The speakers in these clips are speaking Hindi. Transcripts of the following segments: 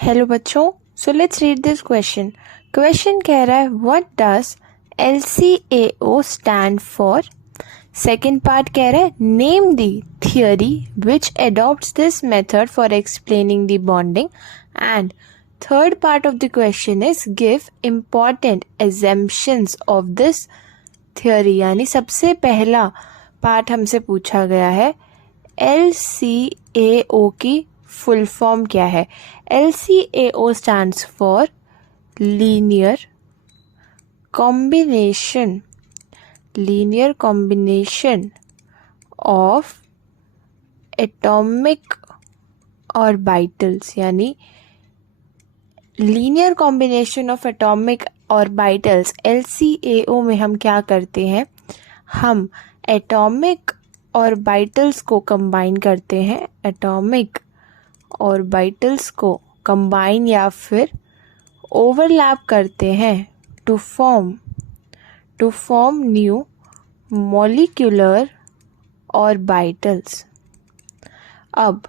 हेलो बच्चों, so let's read this question. Question कह रहा है what does LCAO stand for. Second part कह रहा है name the theory which adopts this method for explaining the bonding. And third part of the question is give important assumptions of this theory. यानी सबसे पहला पार्ट हमसे पूछा गया है LCAO की फुल फॉर्म क्या है। LCAO stands for linear combination of atomic orbitals. यानी linear combination of atomic orbitals. LCAO में हम क्या करते हैं, हम एटॉमिक ऑर्बिटल्स को कंबाइन करते हैं, एटॉमिक ऑर्बिटल्स को कंबाइन या फिर ओवरलैप करते हैं to form new molecular orbitals. अब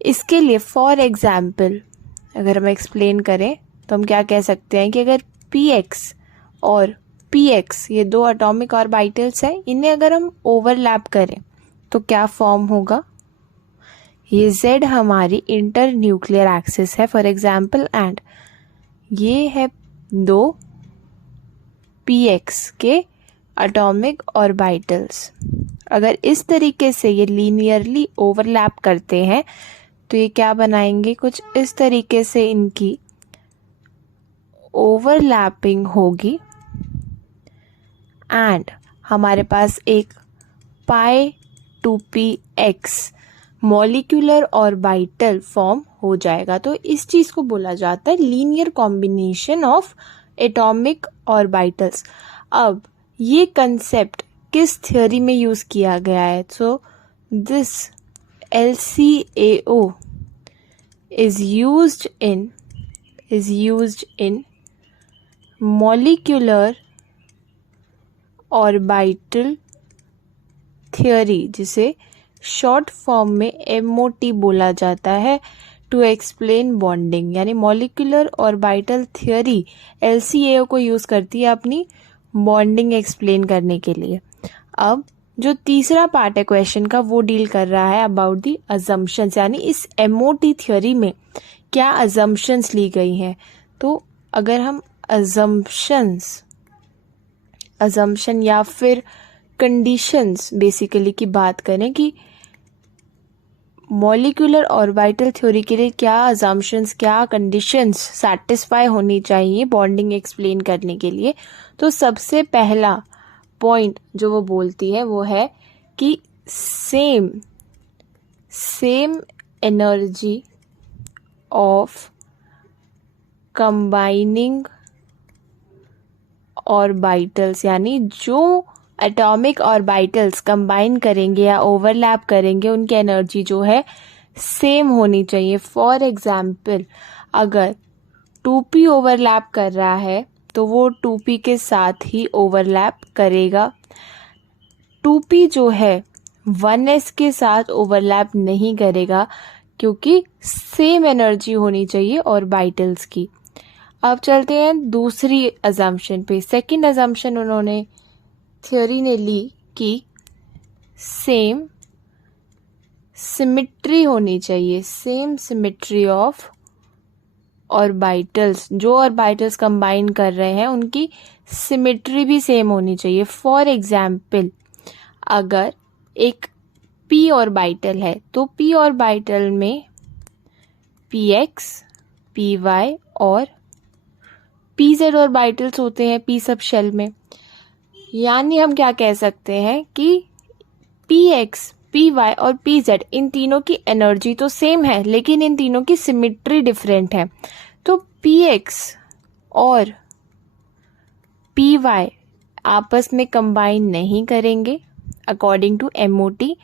इसके लिए फॉर एग्जाम्पल अगर हम एक्सप्लेन करें तो हम क्या कह सकते हैं कि अगर PX और PX ये दो एटॉमिक ऑर्बिटल्स हैं, इन्हें अगर हम ओवरलैप करें तो क्या फॉर्म होगा। ये Z हमारी इंटर न्यूक्लियर एक्सिस है फॉर एग्जाम्पल, एंड ये है दो PX के एटॉमिक ऑर्बिटल्स। अगर इस तरीके से ये लीनियरली ओवरलैप करते हैं तो ये क्या बनाएंगे, कुछ इस तरीके से इनकी ओवरलैपिंग होगी एंड हमारे पास एक पाई 2px मॉलिक्यूलर ऑर्बिटल फॉर्म हो जाएगा। तो इस चीज को बोला जाता है linear combination of atomic orbitals. अब ये कंसेप्ट किस थ्योरी में यूज किया गया है, so this LCAO is used in molecular orbital theory, जिसे शॉर्ट फॉर्म में MOT बोला जाता है, टू एक्सप्लेन बॉन्डिंग। यानी मॉलिक्यूलर ऑर्बिटल थ्योरी LCAO को यूज करती है अपनी बॉन्डिंग एक्सप्लेन करने के लिए। अब जो तीसरा पार्ट है क्वेश्चन का वो डील कर रहा है अबाउट दी अजम्पशंस। यानी इस MOT थ्योरी में क्या अजम्पशंस ली गई हैं। तो अगर हम अजम्पशन या फिर कंडीशंस बेसिकली की बात करें कि मॉलिक्यूलर ऑर्बिटल थ्योरी के लिए क्या अजम्पशंस, क्या कंडीशंस सैटिस्फाई होनी चाहिए बॉन्डिंग एक्सप्लेन करने के लिए, तो सबसे पहला पॉइंट जो वो बोलती है वो है कि same energy of combining orbitals. यानी जो एटॉमिक ऑर्बिटल्स कंबाइन करेंगे या ओवरलैप करेंगे उनकी एनर्जी जो है सेम होनी चाहिए। फॉर एग्जाम्पल अगर 2p ओवरलैप कर रहा है तो वो 2p के साथ ही ओवरलैप करेगा। 2p जो है 1s के साथ ओवरलैप नहीं करेगा क्योंकि सेम एनर्जी होनी चाहिए ऑर्बिटल्स की। अब चलते हैं दूसरी अजम्पशन पे। सेकंड अजम्पशन उन्होंने थ्योरी ने ली कि सेम सिमिट्री होनी चाहिए, सेम सिमिट्री ऑफ ऑर्बिटल्स। जो ऑर्बिटल्स कंबाइन कर रहे हैं उनकी सिमिट्री भी सेम होनी चाहिए। फॉर एग्जाम्पल अगर एक p ऑर्बिटल है तो p ऑर्बिटल में px, py और pz ऑर्बिटल्स होते हैं p सब शेल में। यानी हम क्या कह सकते हैं कि px, py और pz इन तीनों की एनर्जी तो सेम है लेकिन इन तीनों की सिमिट्री डिफरेंट है। तो px और py आपस में कंबाइन नहीं करेंगे अकॉर्डिंग टू MOT।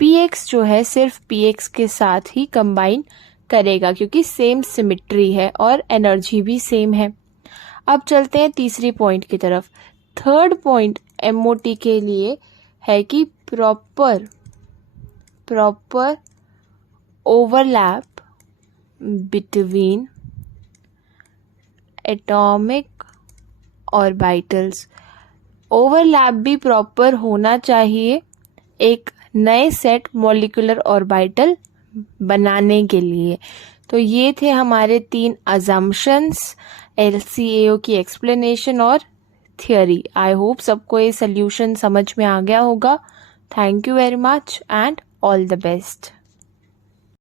px जो है सिर्फ px के साथ ही कंबाइन करेगा क्योंकि सेम सिमिट्री है और एनर्जी भी सेम है। अब चलते हैं तीसरी पॉइंट की तरफ। थर्ड पॉइंट MOT के लिए है कि proper overlap between atomic orbitals. Overlap भी प्रॉपर होना चाहिए एक नए सेट मॉलिक्यूलर ऑर्बिटल बनाने के लिए। तो ये थे हमारे 3 अजम्पशंस, LCAO की एक्सप्लेनेशन और थियोरी। आई होप सबको ये सोल्यूशन समझ में आ गया होगा। Thank you very much and all the best.